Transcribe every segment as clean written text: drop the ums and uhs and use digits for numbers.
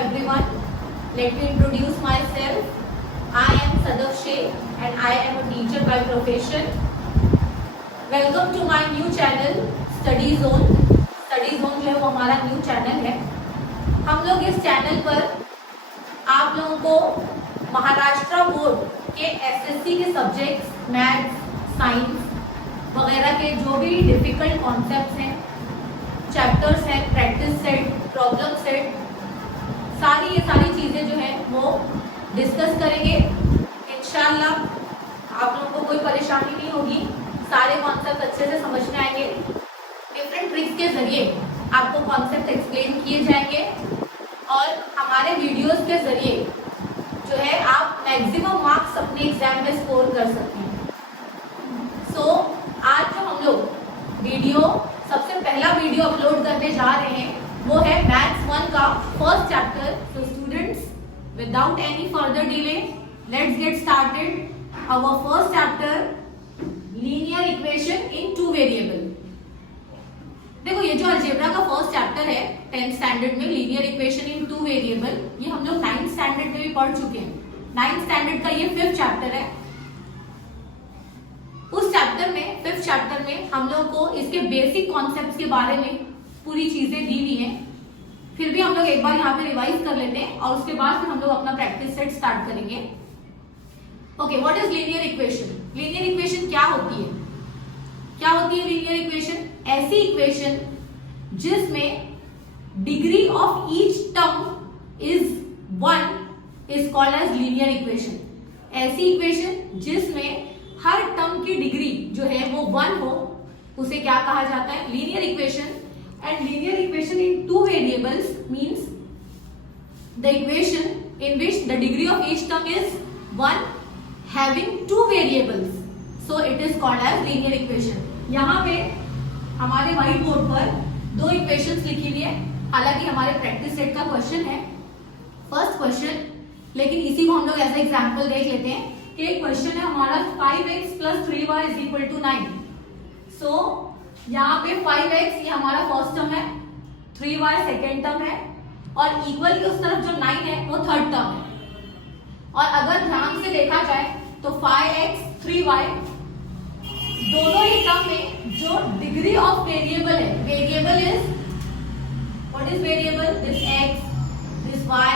everyone. Let me introduce myself. I am Sadaf Sheikh and I am a teacher by profession. Welcome to my new channel Study Zone. Study Zone जो है वो हमारा new channel है. हम लोग इस channel पर आप लोगों को महाराष्ट्र बोर्ड के एसएससी के सब्जेक्ट्स मैथ्स, साइंस वगैरह के जो भी डिफिकल्ट कॉन्सेप्ट्स हैं, चैप्टर्स हैं, प्रैक्टिस सेट, प्रॉब्लम सेट, ये सारी चीज़ें जो है वो डिस्कस करेंगे. इंशाल्लाह आप लोगों को कोई परेशानी नहीं होगी, सारे कॉन्सेप्ट अच्छे से समझ में आएंगे. डिफरेंट ट्रिक्स के जरिए आपको कॉन्सेप्ट एक्सप्लेन किए जाएंगे और हमारे वीडियोस के जरिए जो है आप मैक्सिमम मार्क्स अपने एग्जाम में स्कोर कर सकते हैं. आज जो हम लोग सबसे पहला वीडियो अपलोड करने जा रहे हैं वो है मैथ्स 1 का first chapter. So students, without any further delay let's get started our first chapter, linear equation in two variable. देखो, ये जो अलजेब्रा का फर्स्ट चैप्टर है 10th स्टैंडर्ड में, linear equation in two variable, ये हम लोग 9th स्टैंडर्ड में भी पढ़ चुके हैं. 9th स्टैंडर्ड का ये 5th चैप्टर है. उस चैप्टर में 5th चैप्टर में हम लोग को इसके बेसिक कॉन्सेप्ट्स के बारे में पूरी चीजें दी हुई हैं. फिर भी हम लोग एक बार यहाँ पे रिवाइज कर लेते हैं और उसके बाद फिर हम लोग अपना प्रैक्टिस सेट स्टार्ट करेंगे. Okay, what is linear equation? Linear equation क्या होती है? क्या होती है लीनियर इक्वेशन? ऐसी इक्वेशन जिसमें degree of each term is 1 is called as linear equation. ऐसी इक्वेशन जिसमें हर टर्म की डिग्री जो है वो 1 हो, उसे क्या कहा जाता है? Linear equation. And linear equation in two variables means the equation in which the degree of each term is 1 having two variables, so it is called as linear equation. यहाँ पे हमारे व्हाइट बोर्ड पर 2 equations लिखी हुई है. हालांकि हमारे practice set का क्वेश्चन है फर्स्ट क्वेश्चन, लेकिन इसी को हम लोग ऐसा एग्जाम्पल देख लेते हैं कि एक क्वेश्चन है हमारा 5x + 3y = 9. सो यहाँ पे 5x ये हमारा फर्स्ट टर्म है, 3y सेकेंड टर्म है और इक्वल की उस तरफ जो 9 है वो थर्ड टर्म है. और अगर ध्यान से देखा जाए तो 5x 3y दोनों ही टर्म में जो डिग्री ऑफ वेरिएबल है, variable is what is variable? This x, this y.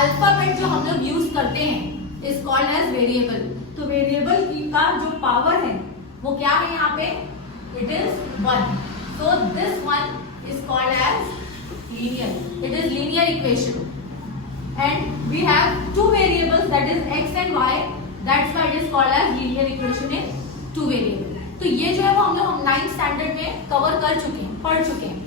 Alphabet जो हम लोग यूज करते हैं इज कॉल्ड एज वेरिएबल. तो वेरिएबल का जो पावर है वो क्या है यहाँ पे? It is 1. So this one is called as linear. It is linear equation and we have two variables that is x and y. That's why it is called as linear equation in two variable. तो ये जो है वो हम लोग 9th standard में cover कर चुके हैं, पढ़ चुके हैं.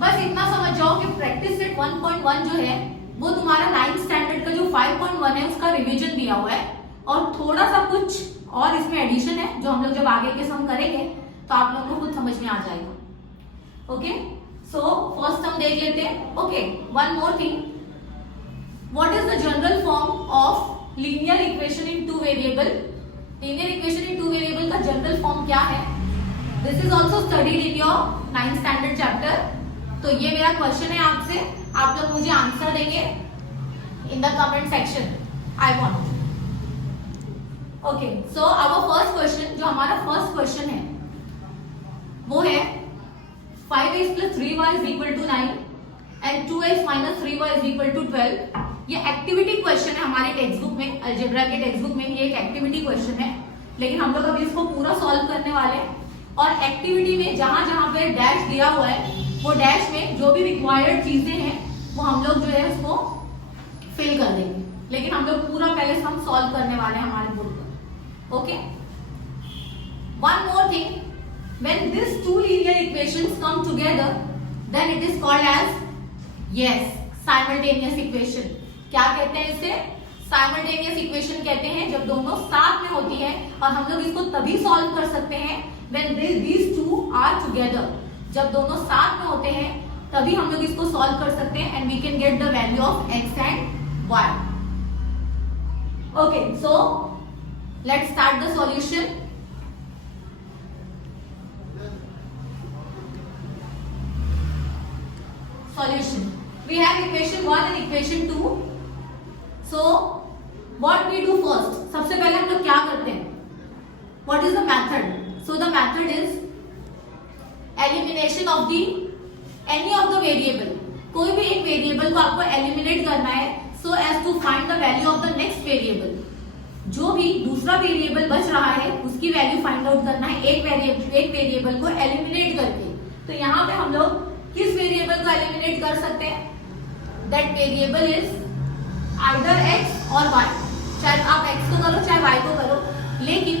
बस इतना समझ जाओ कि प्रैक्टिस सेट 1.1 जो है वो तुम्हारा 9th स्टैंडर्ड का जो 5.1 है उसका रिवीजन दिया हुआ है और थोड़ा सा कुछ और इसमें एडिशन है जो हम लोग जब आगे के सम करेंगे तो आप लोगों को खुद समझ में आ जाएगा. ओके, सो फर्स्ट हम देख लेते हैं. Okay, one more thing, what is the general form of linear equation in two variable? Linear equation in two variable का जनरल फॉर्म क्या है? This is also studied in your 9th standard chapter. तो ये मेरा question है आपसे, आप लोग मुझे आंसर देंगे in the comment section. I want. Okay, so our first question, जो हमारा फर्स्ट क्वेश्चन है वो है 5x + 3y = 9 and 2x - 3y = 12. ये एक्टिविटी क्वेश्चन है हमारे टेक्स्ट बुक में, अलजेब्रा के टेक्स्ट बुक में ये एक एक्टिविटी क्वेश्चन है, लेकिन हम लोग अभी इसको पूरा सॉल्व करने वाले हैं. और एक्टिविटी में जहां जहां पे डैश दिया हुआ है वो डैश में जो भी रिक्वायर्ड चीजें हैं वो हम लोग जो है उसको फिल कर देंगे, लेकिन हम लोग पूरा पहले हम सॉल्व करने वाले हैं हमारे बोर्ड पर. Okay, one more thing, when this two linear equations come together then it is called as simultaneous equation. क्या कहते हैं इसे? साइमल्टेनियस इक्वेशन कहते हैं जब दोनों साथ में होती है. और हम लोग इसको तभी सॉल्व कर सकते हैं when these two are together. जब दोनों साथ में होते हैं तभी हम लोग इसको सॉल्व कर सकते हैं and we can get the value of x and y. Okay, so let's start the solution. Solution we have equation 1 and equation 2. So what we do first, सबसे पहले हम लोग क्या करते हैं, what is the method? So the method is elimination of the any of the variable. कोई भी एक वेरिएबल को आपको एलिमिनेट करना है so as to find the value of the next variable. जो भी दूसरा वेरिएबल बच रहा है उसकी वैल्यू फाइंड आउट करना है एक वेरिएबल को एलिमिनेट करके. तो यहाँ पे हम लोग किस वेरिएबल को एलिमिनेट कर सकते हैं? That variable is either x और y. चाहे आप x को करो चाहे y को करो, लेकिन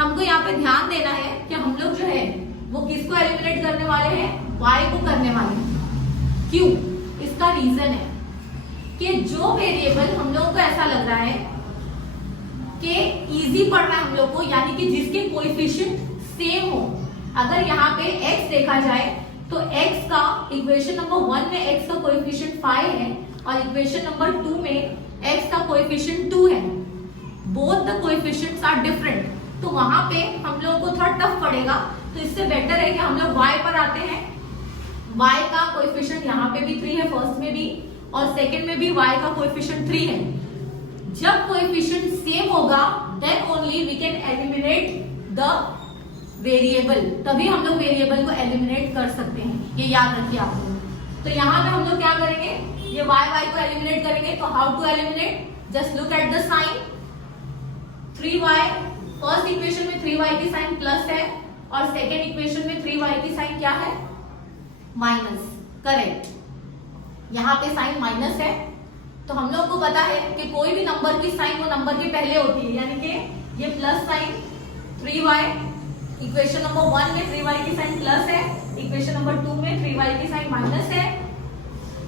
हमको यहाँ पे ध्यान देना है कि हम लोग जो है वो किसको एलिमिनेट करने वाले हैं? y को करने वाले हैं. क्यों? इसका रीजन है कि जो वेरिएबल हम लोगों को ऐसा लग रहा है कि इजी पड़ रहा है हम लोग को, यानी कि जिसके कोएफिशिएंट सेम हो. अगर यहाँ पे x देखा जाए तो x का इक्वेशन नंबर 1 में x का कोएफिशिएंट 5 है और इक्वेशन नंबर 2 में x का कोएफिशिएंट 2 है. Both the coefficients are different. तो वहां पे हम लोगों को थोड़ा टफ पड़ेगा. तो इससे बेटर है कि हम लोग y पर आते हैं. y का कोएफिशिएंट यहाँ पे भी 3 है, फर्स्ट में भी और सेकंड में भी y का कोएफिशिएंट 3 है. जब कोएफिशिएंट सेम होगा then only we can eliminate the variable. तभी हम लोग वेरिएबल को एलिमिनेट कर सकते हैं. ये याद रखिए आप लोग. तो यहाँ पे हम लोग क्या करेंगे, ये y को एलिमिनेट करेंगे. तो how to eliminate? Just look at the sign. 3y, first equation में 3y की साइन प्लस है और सेकेंड इक्वेशन में 3y की साइन क्या है? माइनस. करेक्ट. यहाँ पे साइन माइनस है. तो हम लोग को पता है कि कोई भी नंबर की साइन वो नंबर के पहले होती है, यानी कि ये plus sign 3y, equation number 1 में 3y की साइन प्लस है, इक्वेशन नंबर 2 में 3y की साइन माइनस है.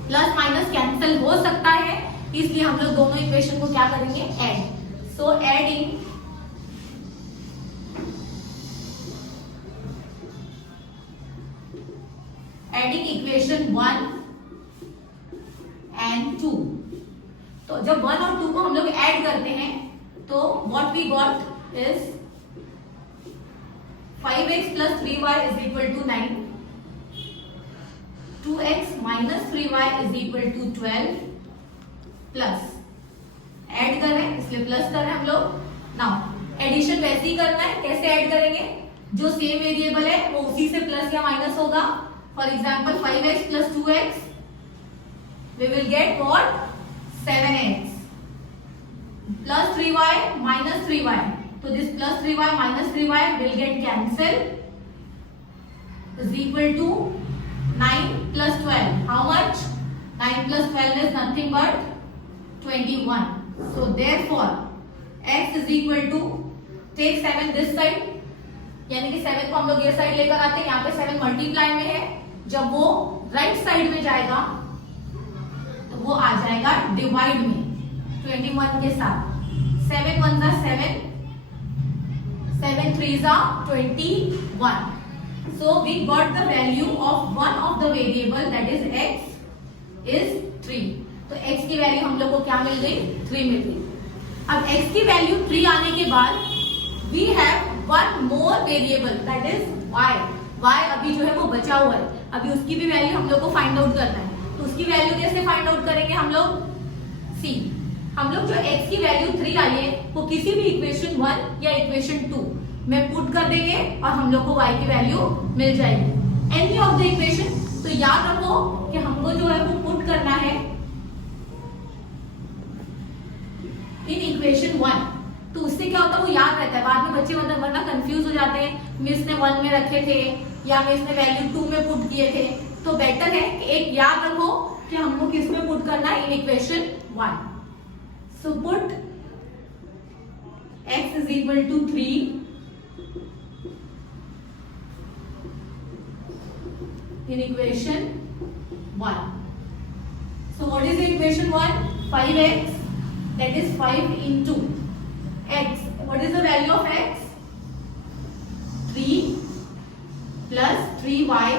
प्लस माइनस कैंसिल हो सकता है, इसलिए हम लोग दोनों इक्वेशन को क्या करेंगे? Add. So adding equation 1 and 2. तो जब 1 और 2 को हम लोग ऐड करते हैं तो what we got is 5x plus 3y is equal to 9. 2x minus 3y is equal to 12 plus add कर रहे हैं इसलिए प्लस कर रहे हैं हम लोग. नाउ एडिशन वैसे ही करना है. कैसे ऐड करेंगे? जो सेम वेरिएबल है वो उसी से प्लस या माइनस होगा. For example 5x plus 2x we will get what? 7x plus 3y minus 3y. So this plus 3y minus 3y will get cancelled is equal to 9 plus 12. How much? 9 plus 12 is nothing but 21. So therefore x is equal to, take 7 this side, यानी कि 7 को हम लोग ये side लेकर आते हैं. यहाँ पे 7 मल्टीप्लाई में है. जब वो राइट साइड में जाएगा तो वो आ जाएगा डिवाइड में 21 के साथ. 7 1 जा 7, 7 3 जा 21. So we got the value of one of the variable, that is x is 3. तो x की वैल्यू हम लोग को क्या मिल गई? 3 मिल गई. अब x की वैल्यू 3 आने के बाद we have one more variable, that is y. y अभी जो है वो बचा हुआ है. अभी उसकी भी वैल्यू हम लोग को फाइंड आउट करना है. तो उसकी वैल्यू कैसे फाइंड आउट करेंगे हम लोग? सी, हम लोग जो x की वैल्यू 3 आई है वो किसी भी इक्वेशन 1 या इक्वेशन 2 में पुट कर देंगे और हम लोग को y की वैल्यू मिल जाएगी. Any of the equation. तो याद रखो कि हमको जो है वो पुट करना है इन इक्वेशन 1. तो उससे क्या होता है वो याद रहता है. बाद में बच्चे मतलब वरना कंफ्यूज हो जाते हैं, मिस ने 1 में रखे थे या मिस ने वैल्यू 2 में पुट किए थे. तो बेटर है कि एक याद रखो कि हमको किस में पुट करना है? In equation 1. So put x is equal to 3 in equation 1. So what is the equation 1? 5x, that is 5 into x. What is the value of x? 3 plus 3y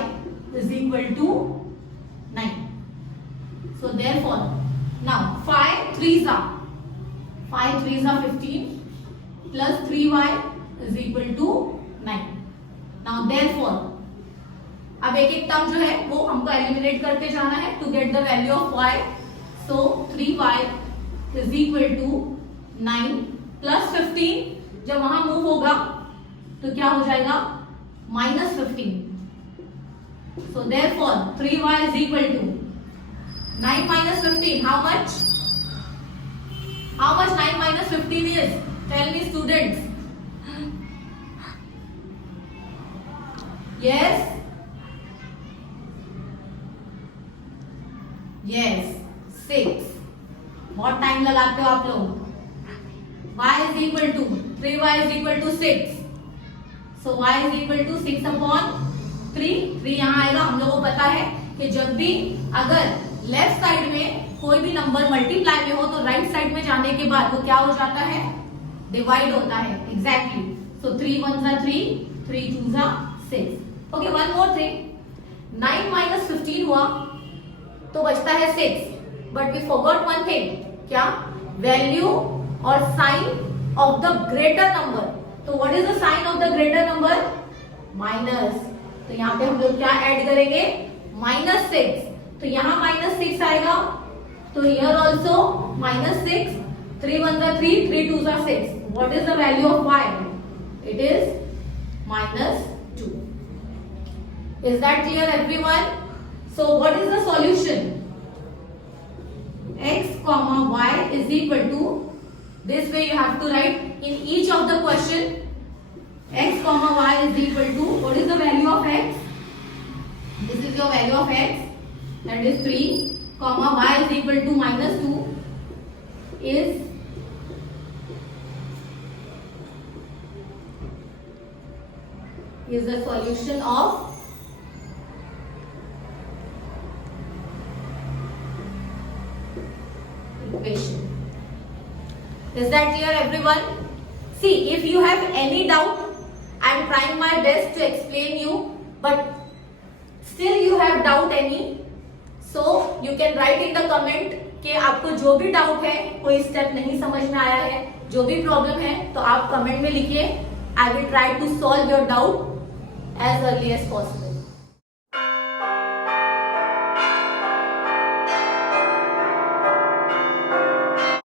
is equal to 9. So therefore now 5 3s are 15 plus 3y is equal to 9. Now therefore अब एक एक term जो है वो हमको eliminate करते जाना है to get the value of y. So 3y is equal to 9 plus 15. जब वहां मूव होगा तो क्या हो जाएगा -15. So therefore 3y is equal to 9 minus 15. How much? How much 9 minus 15 is? Tell me, students. Yes? Yes. 6. बहुत time लगाते हो आप लोग. y is equal to 3y is equal to 6. So y is equal to 6 upon 3. 3 यहाँ आएगा. हम लोगों को पता है कि जब भी अगर लेफ्ट साइड में कोई भी नंबर मल्टीप्लाई में हो तो राइट साइड में जाने के बाद वो क्या हो जाता है, डिवाइड होता है. एग्जैक्टली. सो 3 1 जा 3, 3 2 जा 6. Okay, one more thing. 9 minus 15 हुआ तो बचता है 6. But we forgot one thing. क्या? वैल्यू और sign of the greater number. तो what is the sign of the greater number? Minus. तो यहाँ पे हम लोग क्या ऐड करेंगे? -6. तो यहाँ -6 आएगा. तो हियर ऑल्सो -6. 3 1 जा 3, 3 2 जा 6. What is the value of y? It is -2. Is that clear, everyone? So what is the solution? X comma y is equal to, this way you have to write in each of the question. X comma y is equal to, what is the value of x? This is your value of x, that is 3, comma y is equal to -2 is the solution of equation. Is that clear, everyone? See, if you have any doubt, I am trying my best to explain you, but still you have doubt any, so you can write in the comment कि आपको जो भी doubt है, कोई step नहीं समझ में आया है, जो भी प्रॉब्लम है, तो आप कमेंट में लिखिए. I will try to solve your doubt as early as possible.